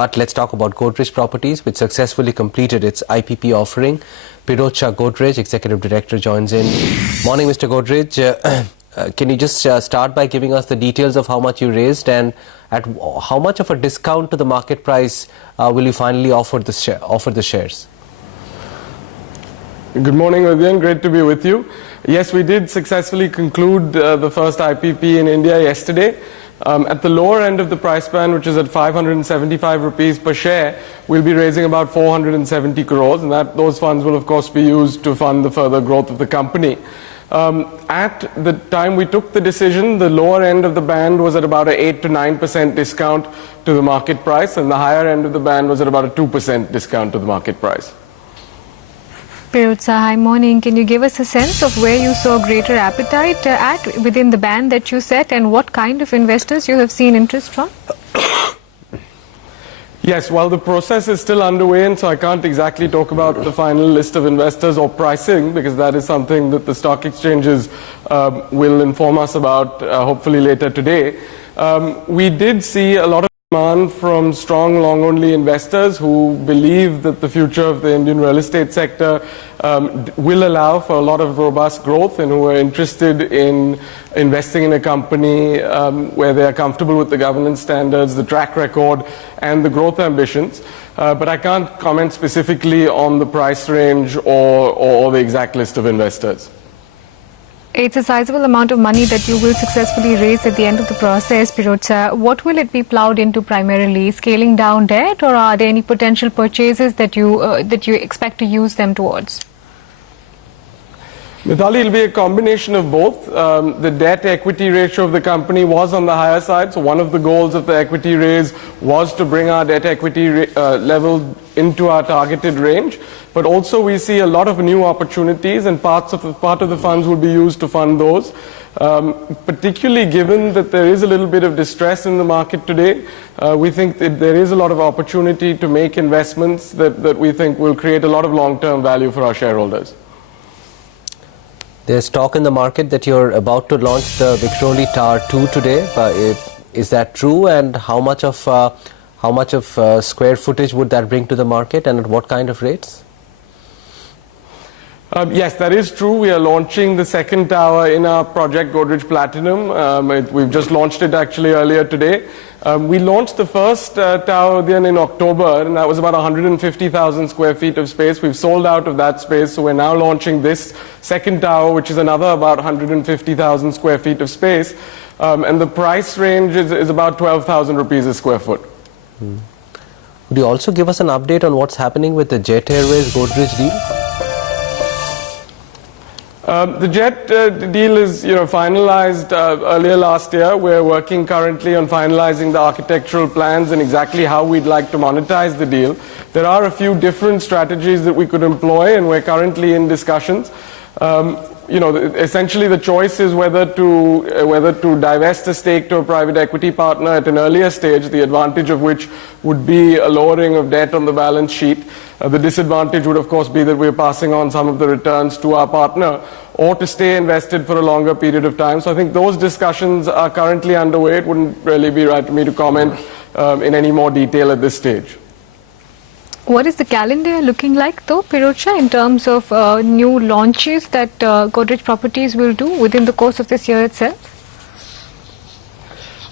But let's talk about Godrej Properties, which successfully completed its IPP offering. Pirojsha Godrej, Executive Director, joins in. Morning, Mr. Godrej. Can you just start by giving us the details of how much you raised and at how much of a discount to the market price will you finally offer the shares? Good morning, Udyan. Great to be with you. Yes, we did successfully conclude the first IPP in India yesterday. At the lower end of the price band, which is at 575 rupees per share, we'll be raising about 470 crores, and those funds will of course be used to fund the further growth of the company. At the time we took the decision, the lower end of the band was at about an 8 to 9% discount to the market price, and the higher end of the band was at about a 2% discount to the market price. Pirojsha, hi, morning. Can you give us a sense of where you saw greater appetite at within the band that you set, and what kind of investors you have seen interest from? Yes, well, the process is still underway, and so I can't exactly talk about the final list of investors or pricing, because that is something that the stock exchanges will inform us about hopefully later today. We did see a lot of demand from strong long-only investors who believe that the future of the Indian real estate sector will allow for a lot of robust growth, and who are interested in investing in a company where they are comfortable with the governance standards, the track record, and the growth ambitions. But I can't comment specifically on the price range or the exact list of investors. It's a sizable amount of money that you will successfully raise at the end of the process, Pirojsha. What will it be plowed into primarily? Scaling down debt, or are there any potential purchases that you expect to use them towards? Mithali, it'll be a combination of both. The debt-equity ratio of the company was on the higher side, so one of the goals of the equity raise was to bring our debt-equity level into our targeted range. But also we see a lot of new opportunities, and part of the funds will be used to fund those. Particularly given that there is a little bit of distress in the market today, we think that there is a lot of opportunity to make investments that we think will create a lot of long-term value for our shareholders. There's talk in the market that you're about to launch the Vikhroli Tower 2 today. Is that true, and how much of square footage would that bring to the market, and at what kind of rates? Yes, that is true. We are launching the second tower in our project Godrej Platinum. We've just launched it actually earlier today. We launched the first tower then in October, and that was about 150,000 square feet of space. We've sold out of that space, so we're now launching this second tower, which is another about 150,000 square feet of space. And the price range is about 12,000 rupees a square foot. Would you also give us an update on what's happening with the Jet Airways Godrej deal? The Jet deal is finalized earlier last year. We're working currently on finalizing the architectural plans and exactly how we'd like to monetize the deal. There are a few different strategies that we could employ, and we're currently in discussions. Essentially the choice is whether to divest a stake to a private equity partner at an earlier stage, the advantage of which would be a lowering of debt on the balance sheet. The disadvantage would of course be that we're passing on some of the returns to our partner, or to stay invested for a longer period of time. So I think those discussions are currently underway. It wouldn't really be right for me to comment in any more detail at this stage. What is the calendar looking like though, Pirojsha, in terms of new launches that Godrej Properties will do within the course of this year itself?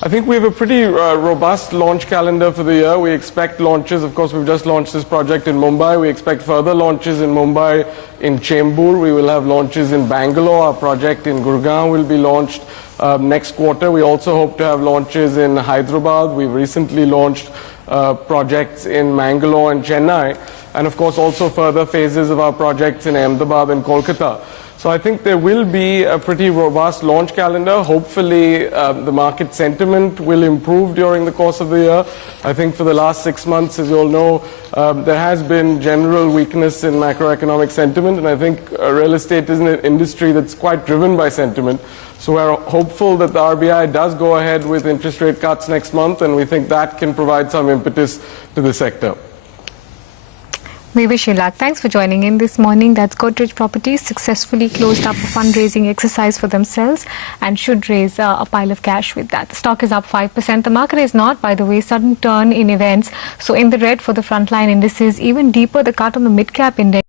I think we have a pretty robust launch calendar for the year. We expect launches. Of course, we've just launched this project in Mumbai. We expect further launches in Mumbai, in Chembur. We will have launches in Bangalore. Our project in Gurgaon will be launched next quarter. We also hope to have launches in Hyderabad. We've recently launched projects in Mangalore and Chennai, and of course also further phases of our projects in Ahmedabad and Kolkata. So I think there will be a pretty robust launch calendar. Hopefully the market sentiment will improve during the course of the year. I think for the last 6 months, as you all know, there has been general weakness in macroeconomic sentiment, and I think real estate is an industry that's quite driven by sentiment. So we're hopeful that the RBI does go ahead with interest rate cuts next month, and we think that can provide some impetus to the sector. We wish you luck. Thanks for joining in this morning. That's Godrej Properties successfully closed up a fundraising exercise for themselves and should raise a pile of cash with that. The stock is up 5%. The market is not, by the way, sudden turn in events. So in the red for the frontline indices, even deeper the cut on the mid-cap index.